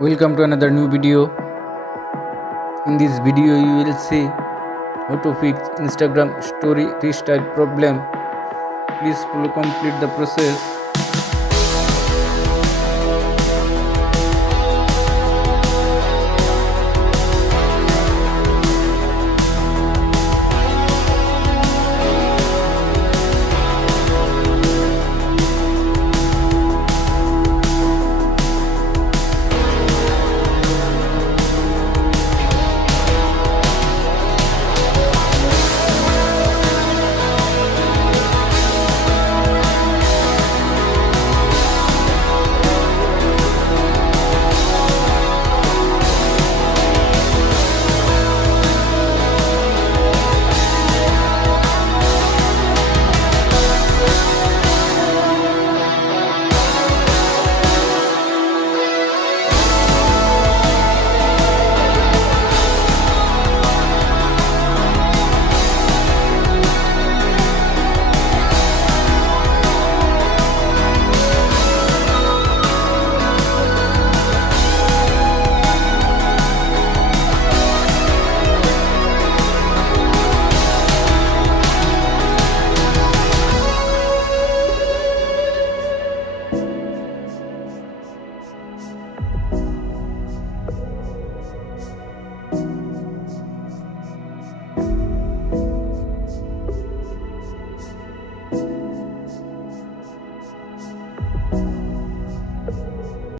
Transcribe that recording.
Welcome to another new video. In this video you will see how to fix Instagram story restyle problem. Please follow complete the process.